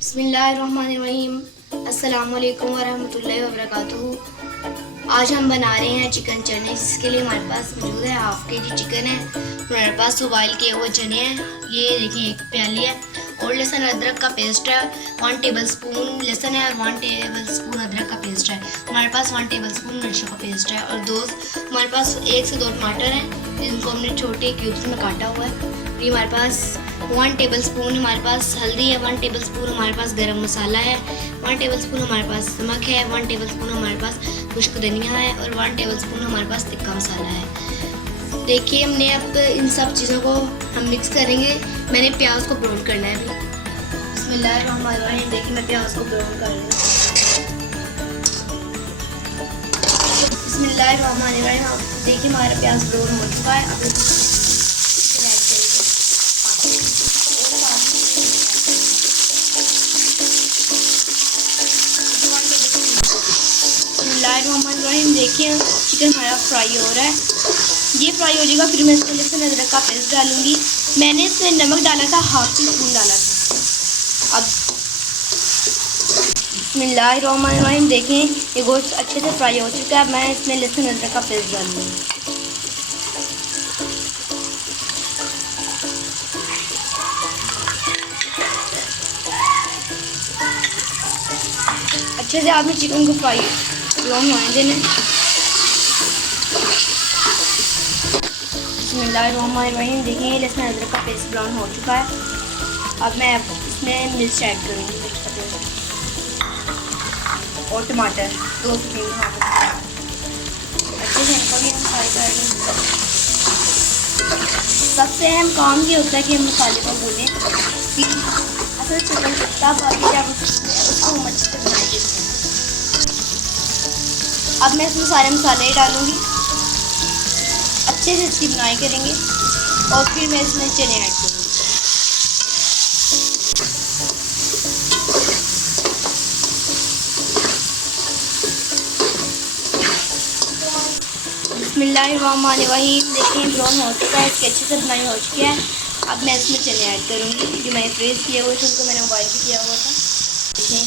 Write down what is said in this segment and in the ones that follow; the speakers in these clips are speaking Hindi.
बिस्मिल्लाहिर्रहमानिर्रहीम। अस्सलाम वालेकुम वरहमतुल्लाहि वबरकातुहू। आज हम बना रहे हैं चिकन चने, जिसके लिए हमारे पास मौजूद है हाफ़ के जी चिकन है। हमारे पास बॉयल किए हुए चने हैं, ये देखिए एक प्याली है। और लहसुन अदरक का पेस्ट है, 1 टेबल स्पून लहसुन है और 1 टेबल स्पून अदरक का पेस्ट है। हमारे पास 1 टेबल स्पून मिर्चों का पेस्ट है और हमारे पास 1 से 2 टमाटर हैं, जिनको हमने छोटे क्यूब्स में काटा हुआ है। ये हमारे पास 1 टेबल स्पून हमारे पास हल्दी है, 1 टेबल स्पून हमारे पास गरम मसाला है, 1 टेबल स्पून हमारे पास नमक है, 1 टेबल स्पून हमारे पास खुश्क धनिया है और 1 टेबल स्पून हमारे पास तिक्का मसाला है। देखिए हमने अब इन सब चीज़ों को हम मिक्स करेंगे। मैंने प्याज को ब्राउन करना है अभी। बिस्मिल्लाहिर्रहमानिर्रहीम। देखिए मैं प्याज को ब्राउन कर रही हूँ। बिस्मिल्लाहिर्रहमानिर्रहीम। देखिए हमारा प्याज ब्राउन हो चुका है। अब बिस्मिल्लाहिर्रहमानिर्रहीम। देखिए चिकन हमारा फ्राई हो रहा है, ये फ्राई हो जाएगा। फिर मैं इसमें लहसुन अदरक का पेस्ट डालूंगी। मैंने इसमें नमक डाला था, हाफ टी स्पून डाला था। अब बिस्मिल्लाहिर्रहमानिर्रहीम। देखें ये गोश्त अच्छे से फ्राई हो चुका है। मैं इसमें लहसुन अदरक का पेस्ट डालूंगी। अच्छे से आपने चिकन को फ्राई ब्राउन होने देना। बिस्मिल्लाहिर्रहमानिर्रहीम। देखिए लहसुन अदरक का पेस्ट ब्राउन हो चुका है। अब मैं इसमें मिर्च ऐड करूँगी, मिर्च का पेस्ट और टमाटर 2 स्पून अच्छे से इनको भी हम फ्राई कर लेंगे। सबसे अहम काम ये होता है कि हम मसाले को भूनें। असल चिकन तब आगे जब उसको हम अच्छे से बनाए देते हैं। अब मैं इसमें सारे मसाले डालूँगी, अच्छे से इसकी बुनाई करेंगे और फिर मैं इसमें चने ऐड करूँगी। बिस्मिल्लाहिर्रहमानिर्रहीम। देखिए ब्राउन हो चुका है, इसकी अच्छे से बुनाई हो चुकी है। अब मैं इसमें चने ऐड करूँगी, जो मैंने फ्रीज किए हुए थे, उनको मैंने बॉयल भी किया हुआ था। देखिए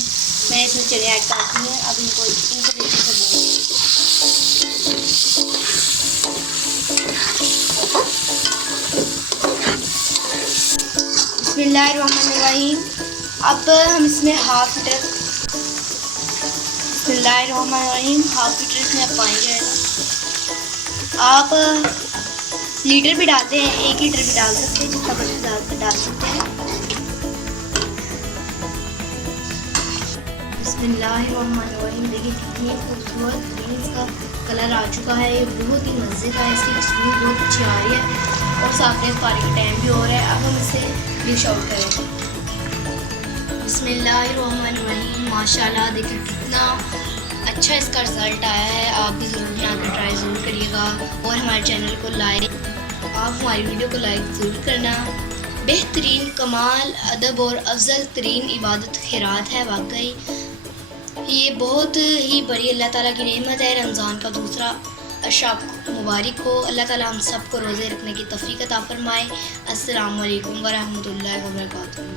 मैं इसमें चने ऐड करती हूँ। अब इनको अच्छे से भूनूंगी। बिस्मिल्लाहिर्रहमानिर्रहीम। अब हम इसमें हाफ लीटर इसमें पानी जाएगा। आप लीटर भी डालते हैं, 1 लीटर भी डाल सकते हैं, जितना बड़ा डाल सकते हैं। बिस्मिल्लाहिर्रहमानिर्रहीम। देखिए कितनी खूबसूरत ग्रीन इसका कलर आ चुका है। ये बहुत ही मज़े का है, इसकी खुशबू बहुत अच्छी आ रही है और साथ में पानी का टाइम भी हो रहा है। अब हम इसे डिश आउट करें। बिस्मिल्लाहिर्रहमानिर्रहीम। माशाल्लाह देखिए कितना अच्छा इसका रिज़ल्ट आया है। आप भी ज़रूर बनाकर ट्राई ज़रूर करिएगा और हमारे चैनल को आप हमारी वीडियो को लाइक ज़रूर करना। बेहतरीन कमाल अदब और अफजल तरीन इबादत खैरात है। वाकई ये बहुत ही बड़ी अल्लाह ताला की नेमत है। रमज़ान का दूसरा अशब मुबारक हो। अल्लाह ताला हम सबको रोज़े रखने की तौफीक अता फरमाए। अस्सलाम वालेकुम वरहमतुल्लाहि वबरकातुहू।